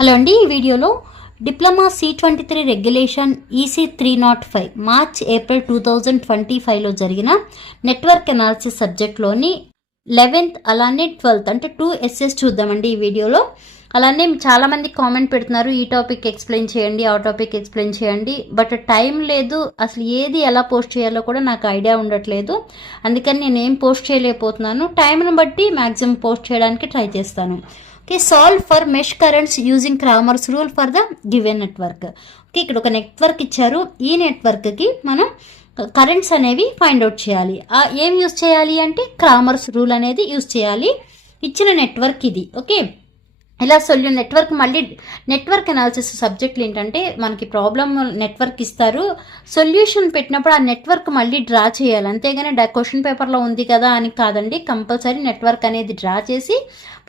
Hello అండి, ఈ వీడియోలో diploma C23 regulation EC 305 March April 2025లో జరిగిన నెట్వర్క్ అనాలిసిస్ సబ్జెక్ట్లోని 11th అలానే 12th అంటే 2 ఎస్ఎస్ చూద్దామండి ఈ వీడియోలో. అలానే చాలామంది కామెంట్ పెడుతున్నారు, ఈ టాపిక్ ఎక్స్ప్లెయిన్ చేయండి, ఆ టాపిక్ ఎక్స్ప్లెయిన్ చేయండి. బట్ టైం లేదు, అసలు ఏది ఎలా పోస్ట్ చేయాలో కూడా నాకు ఐడియా ఉండట్లేదు. అందుకని నేను ఏం పోస్ట్ చేయలేకపోతున్నాను. టైంను బట్టి మ్యాక్సిమం పోస్ట్ చేయడానికి ట్రై చేస్తాను. Okay, solve for mesh currents using Cramer's rule for the given network. Okay, ఇక్కడ ఒక నెట్వర్క్ ఇచ్చారు. ఈ నెట్వర్క్కి మనం కరెంట్స్ అనేవి ఫైండ్ అవుట్ చేయాలి. ఏం యూజ్ చేయాలి అంటే క్రామర్స్ రూల్ అనేది యూజ్ చేయాలి. ఇచ్చిన నెట్వర్క్ ఇది. ఓకే, ఇలా నెట్వర్క్ అనాలిసిస్ సబ్జెక్టులు ఏంటంటే మనకి ప్రాబ్లమ్ నెట్వర్క్ ఇస్తారు, సొల్యూషన్ పెట్టినప్పుడు ఆ నెట్వర్క్ మళ్ళీ డ్రా చేయాలి. అంతేగాని క్వశ్చన్ పేపర్లో ఉంది కదా అని కాదండి, కంపల్సరీ నెట్వర్క్ అనేది డ్రా చేసి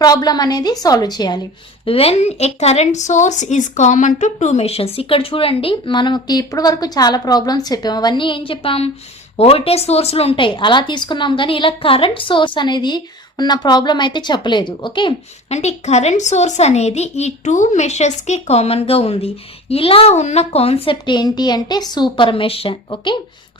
ప్రాబ్లం అనేది సాల్వ్ చేయాలి. When a current source is common to 2 measures. ఇక్కడ చూడండి, మనకి ఇప్పటి వరకు చాలా ప్రాబ్లమ్స్ చెప్పాము. అవన్నీ ఏం చెప్పాం, వోల్టేజ్ సోర్స్లు ఉంటాయి అలా తీసుకున్నాం, కానీ ఇలా కరెంట్ సోర్స్ అనేది ఉన్న ప్రాబ్లం అయితే చెప్పలేదు. ఓకే, అంటే కరెంట్ సోర్స్ అనేది ఈ 2 మెషర్స్కి కామన్గా ఉంది. ఇలా ఉన్న కాన్సెప్ట్ ఏంటి అంటే సూపర్ మెష్. ఓకే,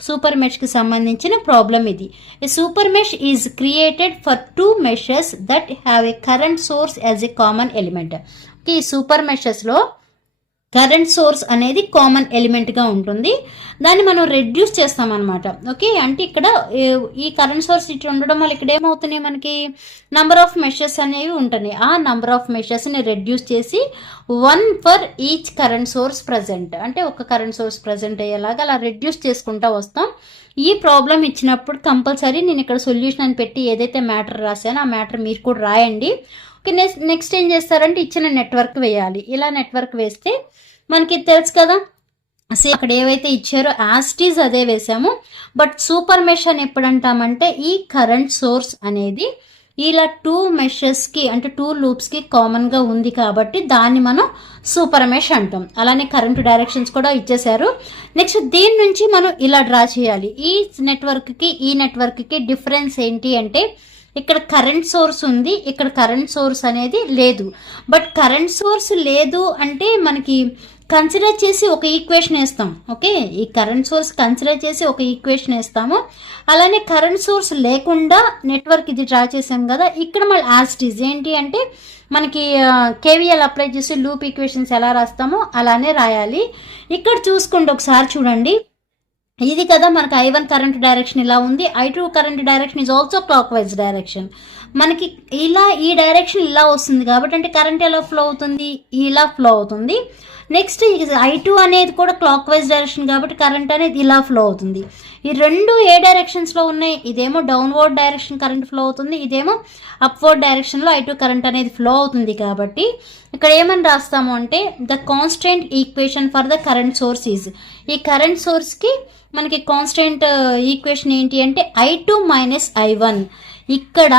సూపర్ మెష్కి సంబంధించిన ప్రాబ్లం ఇది. A super mesh is created for 2 meshes that have a current source as a common element. Okay, ఈ సూపర్ మెషర్స్లో కరెంట్ సోర్స్ అనేది కామన్ ఎలిమెంట్గా ఉంటుంది. దాన్ని మనం రెడ్యూస్ చేస్తామన్నమాట. ఓకే, అంటే ఇక్కడ ఈ కరెంట్ సోర్స్ ఇట్లా ఉండడం వల్ల ఇక్కడ ఏమవుతున్నాయి, మనకి నంబర్ ఆఫ్ మెషర్స్ అనేవి ఉంటున్నాయి. ఆ నంబర్ ఆఫ్ మెషర్స్ని రెడ్యూస్ చేసి 1 for each current source present, అంటే ఒక కరెంట్ సోర్స్ ప్రజెంట్ అయ్యేలాగా అలా రెడ్యూస్ చేసుకుంటూ వస్తాం. ఈ ప్రాబ్లం ఇచ్చినప్పుడు కంపల్సరీ నేను ఇక్కడ సొల్యూషన్ అని పెట్టి ఏదైతే మ్యాటర్ రాశానో ఆ మ్యాటర్ మీరు కూడా రాయండి. ఓకే, నెక్స్ట్ ఏం చేస్తారంటే ఇచ్చిన నెట్వర్క్ వేయాలి. ఇలా నెట్వర్క్ వేస్తే మనకి తెలుసు కదా, అక్కడ ఏవైతే ఇచ్చారో యాస్టీజ్ అదే వేసాము. బట్ సూపర్ మెష్ అని ఎప్పుడు అంటామంటే ఈ కరెంట్ సోర్స్ అనేది ఇలా 2 మెషర్స్కి అంటే 2 లూప్స్కి కామన్గా ఉంది కాబట్టి దాన్ని మనం సూపర్ మెష్ అంటాం. అలానే కరెంట్ డైరెక్షన్స్ కూడా ఇచ్చేసారు. నెక్స్ట్ దీని నుంచి మనం ఇలా డ్రా చేయాలి. ఈ నెట్వర్క్కి ఈ నెట్వర్క్కి డిఫరెన్స్ ఏంటి అంటే ఇక్కడ కరెంట్ సోర్స్ ఉంది, ఇక్కడ కరెంట్ సోర్స్ అనేది లేదు. బట్ కరెంట్ సోర్స్ లేదు అంటే మనకి కన్సిడర్ చేసి ఒక ఈక్వేషన్ వేస్తాం. ఓకే, ఈ కరెంట్ సోర్స్ కన్సిడర్ చేసి ఒక ఈక్వేషన్ వేస్తాము. అలానే కరెంట్ సోర్స్ లేకుండా నెట్వర్క్ ఇది డ్రా చేసాం కదా, ఇక్కడ మళ్ళీ యాస్టీజ్ ఏంటి అంటే మనకి కేవీఎల్ అప్లై చేసి లూప్ ఈక్వేషన్స్ ఎలా రాస్తామో అలానే రాయాలి. ఇక్కడ చూసుకోండి, ఒకసారి చూడండి. ఇది కదా మనకి I1 కరెంట్ డైరెక్షన్ ఇలా ఉంది, I2 current direction is also clock wise direction. మనకి ఇలా ఈ డైరెక్షన్ ఇలా వస్తుంది కాబట్టి అంటే కరెంట్ ఎలా ఫ్లో అవుతుంది, ఇలా ఫ్లో అవుతుంది. నెక్స్ట్ I2 అనేది కూడా క్లాక్ వైజ్ డైరెక్షన్ కాబట్టి కరెంట్ అనేది ఇలా ఫ్లో అవుతుంది. ఈ రెండు ఏ డైరెక్షన్స్లో ఉన్నాయి, ఇదేమో డౌన్వర్డ్ డైరెక్షన్ కరెంట్ ఫ్లో అవుతుంది, ఇదేమో అప్వర్డ్ డైరెక్షన్లో I2 కరెంట్ అనేది ఫ్లో అవుతుంది. కాబట్టి ఇక్కడ ఏమని రాస్తాము అంటే the constant equation for the current source is, ఈ కరెంట్ సోర్స్కి మనకి కాన్స్టెంట్ ఈక్వేషన్ ఏంటి అంటే I2 మైనస్ I1. ఇక్కడ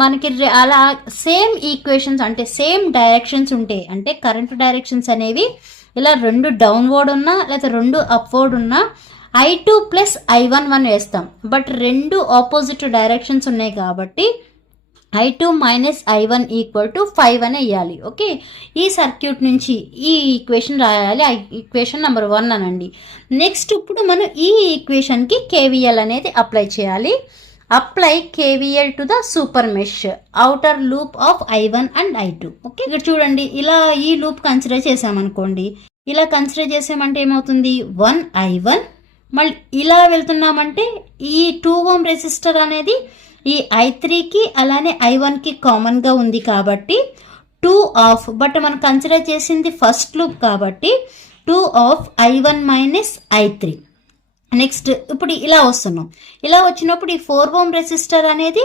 మనకి అలా సేమ్ ఈక్వేషన్స్ అంటే సేమ్ డైరెక్షన్స్ ఉంటాయి. అంటే కరెంట్ డైరెక్షన్స్ అనేవి ఇలా 2 డౌన్వర్డ్ ఉన్నా లేదా 2 అప్వర్డ్ ఉన్నా I2 ప్లస్ I1 వేస్తాం. బట్ 2 ఆపోజిట్ డైరెక్షన్స్ ఉన్నాయి కాబట్టి I2 minus I1 equal to 5 అని వేయాలి. ఓకే, ఈ సర్క్యూట్ నుంచి ఈ ఈక్వేషన్ రాయాలి. ఈక్వేషన్ నెంబర్ 1 అనండి. నెక్స్ట్ ఇప్పుడు మనం ఈ ఈక్వేషన్కి కేవీఎల్ అనేది అప్లై చేయాలి. Apply KVL to the super mesh outer loop of I1 and I2. Okay, ఇక్కడ చూడండి, ఇలా ఈ లూప్ కన్సిడర్ చేసామనుకోండి. ఇలా కన్సిడర్ చేసామంటే ఏమవుతుంది, 1 I1 మళ్ళీ ఇలా వెళ్తున్నామంటే ఈ 2 ohm రెసిస్టర్ అనేది ఈ I3కి అలానే I1కి కామన్గా ఉంది కాబట్టి 2 ఆఫ్, బట్ మనం కన్సిడర్ చేసింది ఫస్ట్ లూప్ కాబట్టి 2 of I1 minus I3. Next ఇప్పుడు ఇలా వస్తున్నాం. ఇలా వచ్చినప్పుడు ఈ 4 ohm రెసిస్టర్ అనేది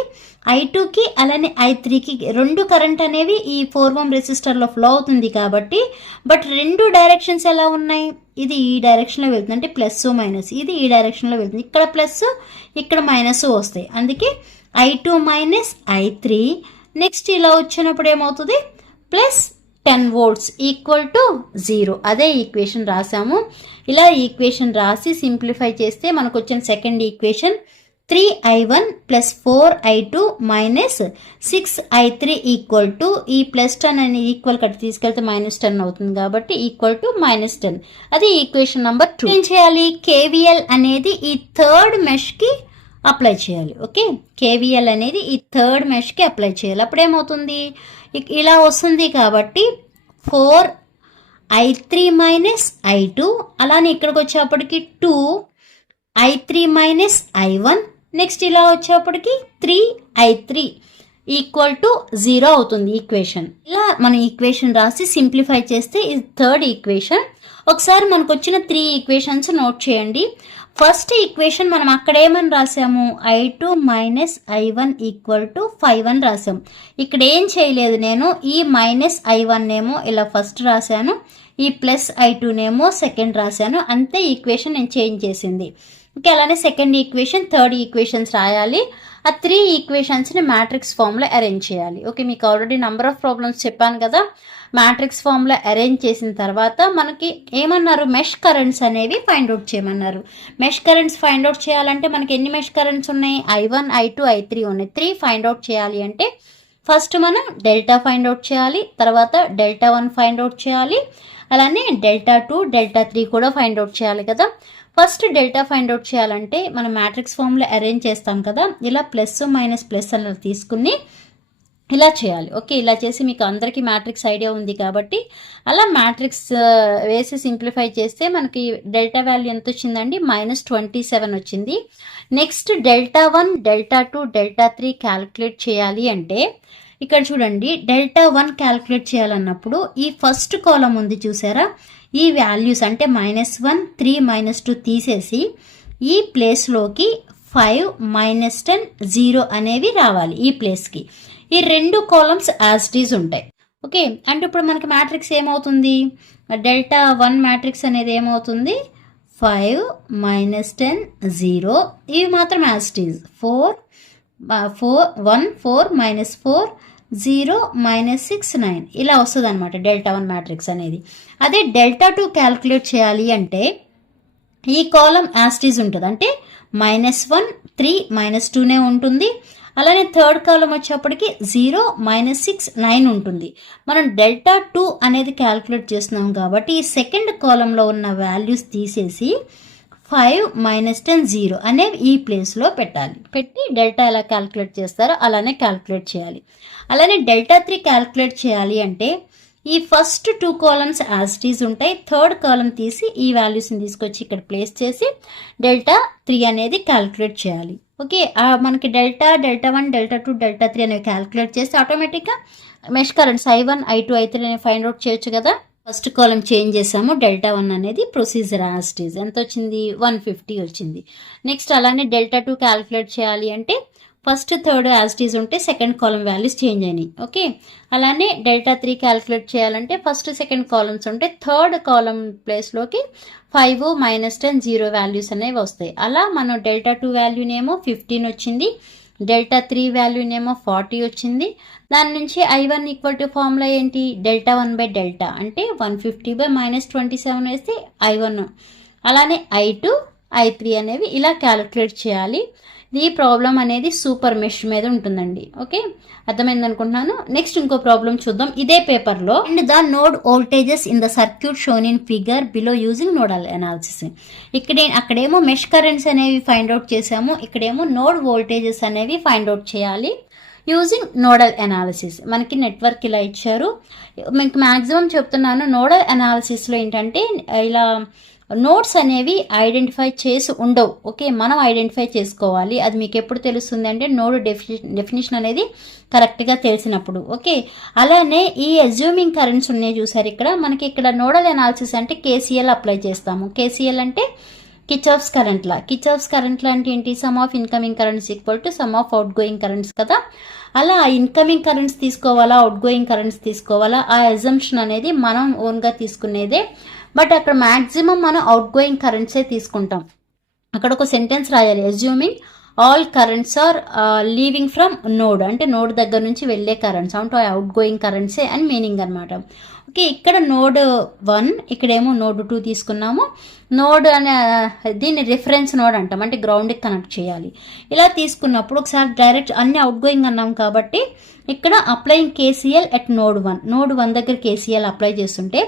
I2కి అలానే I3కి 2 కరెంట్ అనేవి ఈ 4 ohm రెసిస్టర్లో ఫ్లో అవుతుంది కాబట్టి, బట్ 2 డైరెక్షన్స్ ఎలా ఉన్నాయి, ఇది ఈ డైరెక్షన్లో వెళ్తుంది అంటే ప్లస్ మైనస్, ఇది ఈ డైరెక్షన్లో వెళ్తుంది, ఇక్కడ ప్లస్ ఇక్కడ మైనస్ వస్తాయి. అందుకే I2 మైనస్ I3. నెక్స్ట్ ఇలా వచ్చినప్పుడు ఏమవుతుంది, ప్లస్ 10 volts ఈక్వల్ టు 0. అదే ఈక్వేషన్ రాసాము. ఇలా ఈక్వేషన్ రాసి సింప్లిఫై చేస్తే మనకు వచ్చిన second equation 3i1 plus 4i2 minus 6i3 equal to ఈ ప్లస్ 10 అని ఈక్వల్ కట్టి తీసుకెళ్తే -10 అవుతుంది కాబట్టి ఈక్వల్ టు -10. అది ఈక్వేషన్ నెంబర్ 2. ఏం చేయాలి? కేవీఎల్ అనేది ఈ థర్డ్ మెష్కి అప్లై చేయాలి. ఓకే, కేవీఎల్ అనేది ఈ థర్డ్ మెష్కి అప్లై చేయాలి. అప్పుడు ఏమవుతుంది? ఇలా వస్తుంది కాబట్టి 4i3 మైనస్ i2, అలానే ఇక్కడికి వచ్చేప్పటికి 2i3 మైనస్ i1, నెక్స్ట్ ఇలా వచ్చేప్పటికి 3i3 ఈక్వల్ టు 0 అవుతుంది ఈక్వేషన్. ఇలా మనం ఈక్వేషన్ రాసి సింప్లిఫై చేస్తే ఇది థర్డ్ ఈక్వేషన్. ఒకసారి మనకు వచ్చిన 3 ఈక్వేషన్స్ నోట్ చేయండి. ఫస్ట్ ఈక్వేషన్ మనం అక్కడ ఏమని రాసాము? i2 minus i1 equal to 5 రాసాము. ఇక్కడ ఏం చేయలేదు, నేను ఈ మైనస్ i1 ఏమో ఇలా ఫస్ట్ రాశాను, ఈ ప్లస్ i2 నేమో సెకండ్ రాశాను, అంతే ఈక్వేషన్ నేను చేంజ్ చేసింది. ఓకే, అలానే సెకండ్ ఈక్వేషన్, థర్డ్ ఈక్వేషన్స్ రాయాలి. ఆ 3 ఈక్వేషన్స్ని మ్యాట్రిక్స్ ఫామ్లో అరేంజ్ చేయాలి. ఓకే, మీకు ఆల్రెడీ నెంబర్ ఆఫ్ ప్రాబ్లమ్స్ చెప్పాను కదా. మ్యాట్రిక్స్ ఫామ్లో అరేంజ్ చేసిన తర్వాత మనకి ఏమన్నారు? మెష్ కరెంట్స్ అనేవి ఫైండ్ అవుట్ చేయమన్నారు. మెష్ కరెంట్స్ ఫైండ్ అవుట్ చేయాలంటే మనకి ఎన్ని మెష్ కరెంట్స్ ఉన్నాయి? i1, i2, i3 ఉన్నాయి. 3 ఫైండ్ అవుట్ చేయాలి అంటే ఫస్ట్ మనం డెల్టా ఫైండ్ అవుట్ చేయాలి, తర్వాత డెల్టా 1 ఫైండ్ అవుట్ చేయాలి, అలానే డెల్టా 2, డెల్టా 3 కూడా ఫైండ్ అవుట్ చేయాలి కదా. ఫస్ట్ డెల్టా ఫైండ్ అవుట్ చేయాలంటే మనం మ్యాట్రిక్స్ ఫామ్లో అరేంజ్ చేస్తాం కదా, ఇలా ప్లస్ మైనస్ ప్లస్ అలా తీసుకుని ఇలా చేయాలి. ఓకే, ఇలా చేసి మీకు అందరికీ మ్యాట్రిక్స్ ఐడియా ఉంది కాబట్టి అలా మ్యాట్రిక్స్ వేసి సింప్లిఫై చేస్తే మనకి డెల్టా వాల్యూ ఎంత వచ్చిందండి? -27 వచ్చింది. Next delta 1, delta 2, delta 3 calculate చేయాలి అంటే ఇక్కడ చూడండి, డెల్టా 1 క్యాలిక్యులేట్ చేయాలన్నప్పుడు ఈ ఫస్ట్ కాలం ఉంది చూసారా, ఈ వాల్యూస్ అంటే -1, 3, -2 తీసేసి ఈ ప్లేస్లోకి 5, -10, 0 అనేవి రావాలి ఈ ప్లేస్కి. ఈ 2 కాలమ్స్ యాజ్ ఇట్ ఈజ్ ఉంటాయి. ఓకే, అంటే ఇప్పుడు మనకి మ్యాట్రిక్స్ ఏమవుతుంది? డెల్టా 1 మ్యాట్రిక్స్ అనేది ఏమవుతుంది? 5, -10, 0 ఇవి మాత్రం యాజ్ ఇట్ ఈజ్. 1, 4, -4, 0, -6, 9 ఇలా వస్తుంది అనమాట డెల్టా 1 మ్యాట్రిక్స్ అనేది. అదే డెల్టా 2 క్యాలిక్యులేట్ చేయాలి అంటే ఈ కాలం యాజ్ ఇట్ ఈజ్ ఉంటుంది, అంటే -1, 3, -2నే ఉంటుంది. అలానే థర్డ్ కాలం వచ్చేప్పటికి 0, -6, 9 ఉంటుంది. మనం డెల్టా 2 అనేది క్యాలిక్యులేట్ చేస్తున్నాం కాబట్టి ఈ సెకండ్ కాలంలో ఉన్న వాల్యూస్ తీసేసి 5, -10, 0 అనేవి ఈ ప్లేస్లో పెట్టాలి. పెట్టి డెల్టా ఎలా క్యాలిక్యులేట్ చేస్తారో అలానే క్యాలిక్యులేట్ చేయాలి. అలానే డెల్టా 3 క్యాలిక్యులేట్ చేయాలి అంటే ఈ first 2 columns as it is ఉంటాయి, థర్డ్ కాలం తీసి ఈ వాల్యూస్ని తీసుకొచ్చి ఇక్కడ ప్లేస్ చేసి డెల్టా 3 అనేది క్యాలిక్యులేట్ చేయాలి. ఓకే, మనకి డెల్టా 1, డెల్టా 2, డెల్టా 3 అనేవి క్యాలిక్యులేట్ చేస్తే ఆటోమేటిక్గా mesh currents i1, i2, i3 అనేవి ఫైండ్ అవుట్ చేయొచ్చు కదా. ఫస్ట్ కాలం చేంజ్ చేసాము, డెల్టా 1 అనేది ప్రొసీజర్ యాజ్ ఇట్ ఈజ్. ఎంత వచ్చింది? 150 వచ్చింది. నెక్స్ట్ అలానే డెల్టా 2 క్యాలిక్యులేట్ చేయాలి అంటే first third as it is ఉంటే సెకండ్ కాలం వాల్యూస్ చేంజ్ అయినాయి. ఓకే, అలానే డెల్టా 3 క్యాలిక్యులేట్ చేయాలంటే ఫస్ట్ సెకండ్ కాలమ్స్ ఉంటే థర్డ్ కాలం ప్లేస్లోకి 5, -10, 0 వాల్యూస్ అనేవి వస్తాయి. అలా మనం డెల్టా 2 వాల్యూనేమో 15 వచ్చింది, డెల్టా 3 వాల్యూనేమో 40 వచ్చింది. దాని నుంచి i1 ఈక్వల్ టు ఫార్ములా ఏంటి? డెల్టా 1/డెల్టా అంటే 150/-27 వేస్తే i1. అలానే i2, i3 అనేవి ఇలా క్యాలిక్యులేట్ చేయాలి. ఈ ప్రాబ్లం అనేది సూపర్ మెష్ మీద ఉంటుందండి. ఓకే, అర్థమైంది అనుకుంటున్నాను. నెక్స్ట్ ఇంకో ప్రాబ్లం చూద్దాం ఇదే పేపర్లో. And the node voltages in the circuit shown in figure below using nodal analysis. అక్కడేమో మెష్ కరెంట్స్ అనేవి ఫైండ్ అవుట్ చేసాము, ఇక్కడేమో నోడ్ వోల్టేజెస్ అనేవి ఫైండ్ అవుట్ చేయాలి యూజింగ్ నోడల్ అనాలిసిస్. మనకి నెట్వర్క్ ఇలా ఇచ్చారు. మీకు మ్యాక్సిమం చెప్తున్నాను, నోడల్ అనాలిసిస్లో ఏంటంటే ఇలా నోట్స్ అనేవి ఐడెంటిఫై చేసి ఉండవు. ఓకే, మనం ఐడెంటిఫై చేసుకోవాలి. అది మీకు ఎప్పుడు తెలుస్తుంది అంటే నోడ్ డెఫినేషన్ అనేది కరెక్ట్గా తెలిసినప్పుడు. ఓకే, అలానే ఈ అజ్యూమింగ్ కరెంట్స్ ఉన్నాయి చూసారు ఇక్కడ. మనకి ఇక్కడ నోడల్ అనాలిసిస్ అంటే కేసీఎల్ అప్లై చేస్తాము. కేసీఎల్ అంటే Kirchhoff's current law. Kirchhoff's current law అంటే ఏంటి? Some of incoming currents equal to some of out going currents కదా. అలా ఇన్కమింగ్ కరెంట్స్ తీసుకోవాలా, అవుట్ గోయింగ్ కరెంట్స్ తీసుకోవాలా, ఆ అజంప్షన్ అనేది మనం ఓన్గా తీసుకునేదే. బట్ అక్కడ మ్యాక్సిమం మనం అవుట్ గోయింగ్ కరెంట్సే తీసుకుంటాం. అక్కడ ఒక సెంటెన్స్ రాయాలి, assuming all currents are leaving from node, అంటే నోడ్ దగ్గర నుంచి వెళ్ళే కరెంట్స్ అంటే అవుట్ గోయింగ్ కరెంట్సే అని మీనింగ్ అనమాట. ఓకే, ఇక్కడ నోడ్ 1, ఇక్కడేమో నోడ్ 2 తీసుకున్నాము. నోడ్ అనే దీన్ని రిఫరెన్స్ నోడ్ అంటాం, అంటే గ్రౌండ్కి కనెక్ట్ చేయాలి. ఇలా తీసుకున్నప్పుడు ఒకసారి డైరెక్ట్ అన్ని అవుట్ గోయింగ్ అన్నాం కాబట్టి ఇక్కడ applying KCL at node 1, node 1 దగ్గర కేసీఎల్ అప్లై చేస్తుంటే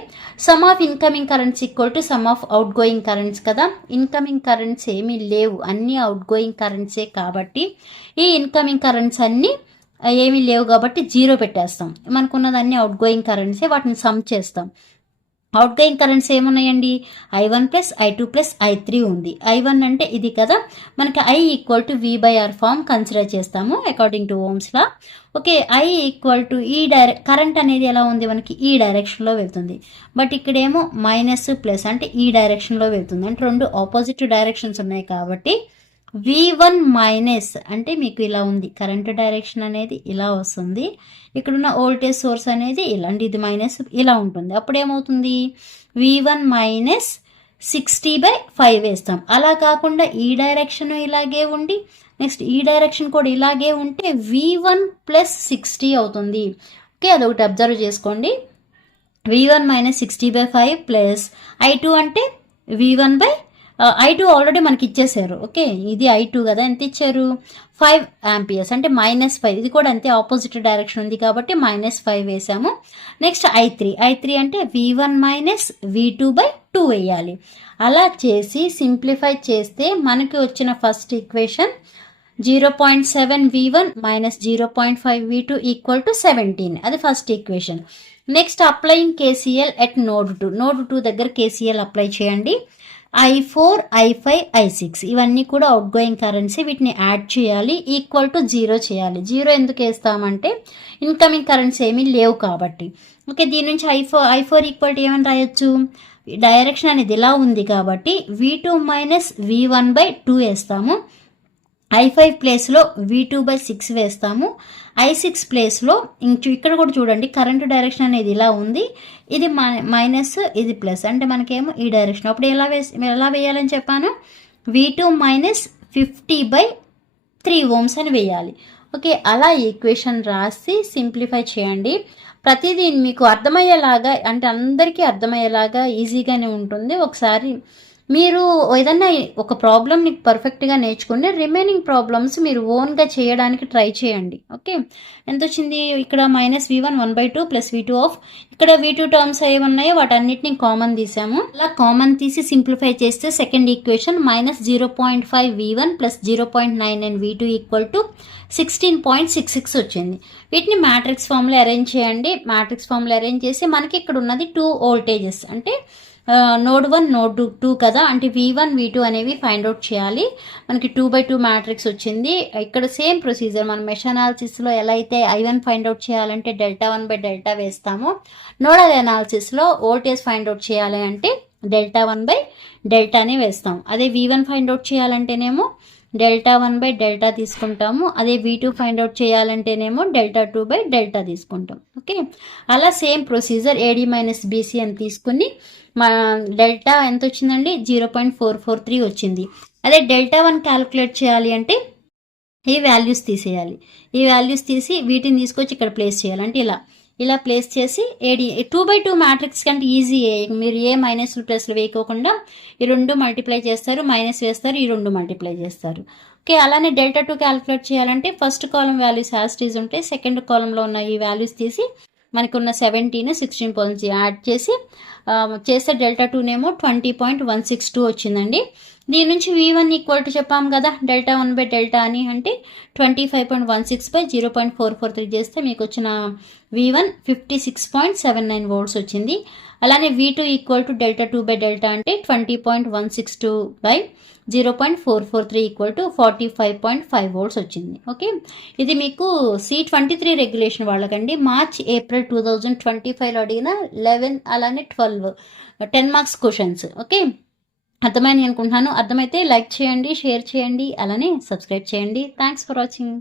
some of incoming currents equal to some of out going currents కదా. ఇన్కమింగ్ కరెంట్స్ ఏమీ లేవు, అన్ని అవుట్ గోయింగ్ కరెంట్సే కాబట్టి ఈ ఇన్కమింగ్ కరెంట్స్ అన్నీ ఏమీ లేవు కాబట్టి 0 పెట్టేస్తాం. మనకున్నది అన్ని అవుట్ గోయింగ్ కరెంట్సే, వాటిని సమ్ చేస్తాం. అవుట్ గోయింగ్ కరెంట్స్ ఏమున్నాయండి, I1 plus I2 plus I3 ఉంది. I1 అంటే ఇది కదా, మనకి I equal to V/R form consider చేస్తాము according to Ohm's law. Okay, I equal to ఈ కరెంట్ అనేది ఎలా ఉంది, మనకి ఈ డైరెక్షన్లో వెళ్తుంది. బట్ ఇక్కడేమో మైనస్ ప్లస్ అంటే ఈ డైరెక్షన్లో వెళ్తుంది, అంటే రెండు ఆపోజిట్ డైరెక్షన్స్ ఉన్నాయి కాబట్టి V1 మైనస్ అంటే మీకు ఇలా ఉంది, కరెంట్ డైరెక్షన్ అనేది ఇలా వస్తుంది. ఇక్కడున్న వోల్టేజ్ సోర్స్ అనేది ఇలాంటి ఇది మైనస్ ఇలా ఉంటుంది. అప్పుడు ఏమవుతుంది, V1 మైనస్ 60/5 వేస్తాం. అలా కాకుండా ఈ డైరెక్షన్ ఇలాగే ఉండి నెక్స్ట్ ఈ డైరెక్షన్ కూడా ఇలాగే ఉంటే V1 ప్లస్ 60 అవుతుంది. ఓకే, అదొకటి అబ్జర్వ్ చేసుకోండి. V1 మైనస్ 60/5 ప్లస్ I2 అంటే V1 I2 ఆల్రెడీ మనకి ఇచ్చేసారు. ఓకే, ఇది I2 కదా, ఎంత ఇచ్చారు, 5 ఆంపియర్స్ అంటే -5. ఇది కూడా అంతే ఆపోజిట్ డైరెక్షన్ ఉంది కాబట్టి -5 వేసాము. నెక్స్ట్ I3 అంటే V1 మైనస్ V2/2 వేయాలి. అలా చేసి సింప్లిఫై చేస్తే మనకి వచ్చిన first equation 0.7 V1 minus 0.5 V2 equal to 17. అది first equation. Next applying KCL at node 2, node 2 దగ్గర కేసీఎల్ అప్లై చేయండి. I4, I5, I6 ఇవన్నీ కూడా అవుట్ గోయింగ్ కరెన్సీ, వీటిని యాడ్ చేయాలి, ఈక్వల్ టు 0 చేయాలి. 0 ఎందుకు వేస్తామంటే ఇన్కమింగ్ కరెన్సీ ఏమీ లేవు కాబట్టి. ఓకే, దీని నుంచి I4 ఈక్వల్ టు ఏమని రాయొచ్చు, డైరెక్షన్ అనేది ఇలా ఉంది కాబట్టి V2 మైనస్ V1/2 వేస్తాము. I5 ప్లేస్లో V2/6 వేస్తాము. I6 ప్లేస్లో ఇక్కడ కూడా చూడండి, కరెంట్ డైరెక్షన్ అనేది ఇలా ఉంది, ఇది మైనస్ ఇది ప్లస్, అంటే మనకేమో ఈ డైరెక్షన్. అప్పుడు ఎలా వేయాలని చెప్పాను, V2 మైనస్ 50/3 ఓమ్స్ అని వేయాలి. ఓకే, అలా ఈక్వేషన్ రాసి సింప్లిఫై చేయండి. ప్రతిదీ మీకు అర్థమయ్యేలాగా, అంటే అందరికీ అర్థమయ్యేలాగా ఈజీగానే ఉంటుంది. ఒకసారి మీరు ఏదన్నా ఒక ప్రాబ్లమ్ని పర్ఫెక్ట్గా నేర్చుకుని రిమైనింగ్ ప్రాబ్లమ్స్ మీరు ఓన్గా చేయడానికి ట్రై చేయండి. ఓకే, ఎంత వచ్చింది ఇక్కడ -V1 1/2 ప్లస్ V2 ఆఫ్, ఇక్కడ V2 టర్మ్స్ ఏమున్నాయో వాటన్నిటిని కామన్ తీసాము. అలా కామన్ తీసి సింప్లిఫై చేస్తే second equation -0.5 V1 plus 0.99 V2 equal to 16.66 వచ్చింది. వీటిని మ్యాట్రిక్స్ ఫామ్లో అరేంజ్ చేయండి. మ్యాట్రిక్స్ ఫామ్లో అరేంజ్ చేసి మనకి ఇక్కడ ఉన్నది 2 వోల్టేజెస్, అంటే నోడ్ 1 నోడ్ 2 కదా, అంటే V1 V2 అనేవి ఫైండ్ అవుట్ చేయాలి. మనకి 2/2 మ్యాట్రిక్స్ వచ్చింది. ఇక్కడ సేమ్ ప్రొసీజర్ మనం మెష్ అనాలిసిస్లో ఎలా అయితే I1 ఫైండ్ అవుట్ చేయాలంటే Δ1/Δ వేస్తామో, నోడల్ అనాలిసిస్లో వోల్టేజ్ ఫైండ్ అవుట్ చేయాలి అంటే Δ1/Δ వేస్తాం. అదే V1 ఫైండ్ అవుట్ చేయాలంటేనేమో Δ1/Δ తీసుకుంటాము. అదే V2 ఫైండ్ అవుట్ చేయాలంటేనేమో Δ2/Δ తీసుకుంటాం. ఓకే, అలా same procedure AD minus BC అని తీసుకుని మా డెల్టా ఎంత వచ్చిందండి, 0.443 వచ్చింది. అదే Δ1 క్యాలిక్యులేట్ చేయాలి అంటే ఈ వాల్యూస్ తీసేయాలి. ఈ వాల్యూస్ తీసి వీటిని తీసుకొచ్చి ఇక్కడ ప్లేస్ చేయాలి. అంటే ఇలా ప్లేస్ చేసి AD 2/2 మ్యాట్రిక్స్ కంటే ఈజీ. మీరు ఏ మైనస్లు ప్లస్లు వేయకోకుండా ఈ రెండు మల్టిప్లై చేస్తారు, మైనస్ వేస్తారు, ఈ రెండు మల్టిప్లై చేస్తారు. ఓకే, అలానే Δ2 క్యాలిక్యులేట్ చేయాలంటే ఫస్ట్ కాలం వాల్యూస్ యాస్టీస్ ఉంటే సెకండ్ కాలంలో ఉన్న ఈ వాల్యూస్ తీసి మనకున్న 17, 16 పాయింట్స్ యాడ్ చేసి చేస్తే Δ2నేమో 20.162 వచ్చిందండి. దీని నుంచి V1 ఈక్వల్ టు చెప్పాం కదా Δ1/Δ అని, అంటే 25.16/0.443 చేస్తే మీకు వచ్చిన V1 56.79 వోల్ట్స్ వచ్చింది. అలానే V2 ఈక్వల్ టు Δ2/Δ అంటే 20.162/0.443 ఈక్వల్ టు 45.5 వోల్ట్స్ వచ్చింది. ఓకే, ఇది మీకు C23 రెగ్యులేషన్ వాళ్ళకండి. మార్చ్ ఏప్రిల్ 2025లో అడిగిన 11 అలానే 12 10 మార్క్స్ క్వశ్చన్స్. ఓకే, అర్థమైంది అనుకుంటున్నాను. అర్థమైతే లైక్ చేయండి, షేర్ చేయండి, అలానే సబ్స్క్రైబ్ చేయండి. Thanks for watching.